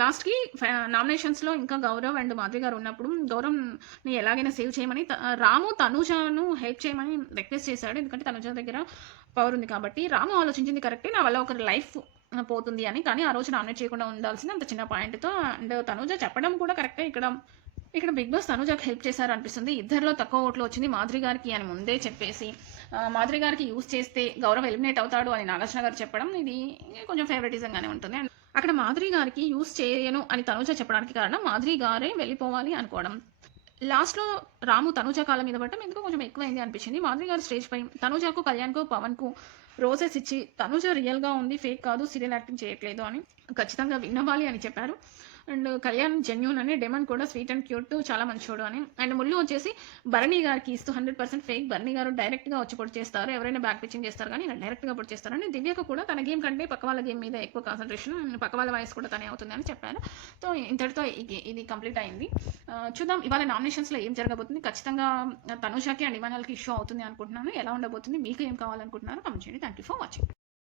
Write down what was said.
లాస్ట్‌కి నామినేషన్స్‌లో ఇంకా గౌరవ్ అండ్ మాధవి గారు ఉన్నప్పుడు గౌరవ్‌ని ఎలాగైనా సేవ్ చేయమని రాము తనూజను హెల్ప్ చేయమని రిక్వెస్ట్ చేశాడు. ఎందుకంటే తనూజ దగ్గర పవర్ ఉంది కాబట్టి. రాము ఆలోచించింది కరెక్టే. నా వల్ల ఒకరి లైఫ్ పోతుంది అని. కానీ ఆ రోజు నామినేట్ చేయకుండా ఉండాల్సింది అంత చిన్న పాయింట్‌తో. అండ్ తనూజ చెప్పడం కూడా కరెక్టే. ఇక్కడ బిగ్ బాస్ తనూజకి హెల్ప్ చేశారనిపిస్తుంది. ఇద్దరిలో తక్కువ ఓట్లు వచ్చింది మాధురి గారికి అని ముందే చెప్పేసి, మాధురి గారికి యూజ్ చేస్తే గౌరవ్ ఎలిమినేట్ అవుతాడు అని నాగార్జున గారు చెప్పడం ఇది కొంచెం ఫేవరెటిజంగానే ఉంటుంది. అండ్ అక్కడ మాధురి గారికి యూజ్ చేయను అని తనూజ చెప్పడానికి కారణం మాధురి గారే వెళ్ళిపోవాలి అనుకోవడం. లాస్ట్‌లో రాము తనూజ కాళ్ళ మీద పడటం ఎందుకో కొంచెం ఎక్కువైంది అనిపించింది. మాధురి గారు స్టేజ్‌పై తనూజకు, కళ్యాణ్‌కు, పవన్‌కు రోజెస్ ఇచ్చి తనూజ రియల్‌గా ఉంది, ఫేక్ కాదు, సీరియల్ యాక్టింగ్ చేయట్లేదు అని ఖచ్చితంగా విన్ అవ్వాలి అని చెప్పారు. అండ్ కళ్యాణ్ జెన్యూన్ అని, డెమన్ కూడా స్వీట్ అండ్ క్యూట్ చాలా మంచోడు అని. అండ్ ముల్లు వచ్చేసి భరణి గారికి ఇస్తూ 100% ఫేక్. భరణి గారు డైరెక్ట్‌గా వచ్చి పొడి చేస్తారు. ఎవరైనా బ్యాక్ పిచ్చింగ్ చేస్తారు కానీ ఇలా డైరెక్ట్‌గా పొడి చేస్తారని. దివ్యకు కూడా తన గేమ్ కంటే పక్క వాళ్ళ గేమ్ మీద ఎక్కువ కాన్సంట్రేషన్, పక్క వాళ్ళ వాయిస్ కూడా తనే అవుతుంది అని చెప్పారు. సో ఇంతటితో ఇది కంప్లీట్ అయింది. చూద్దాం ఇవాళ నామినేషన్స్‌లో ఏం జరగబోతుంది. ఖచ్చితంగా తనుషాకి అండ్ ఇవానాల్‌కి ఇష్యూ అవుతుంది అనుకుంటున్నాను. ఎలా ఉండబోతుంది, మీకు ఏం కావాలనుకుంటున్నారో కామెంట్ చేయండి. Thank you for watching.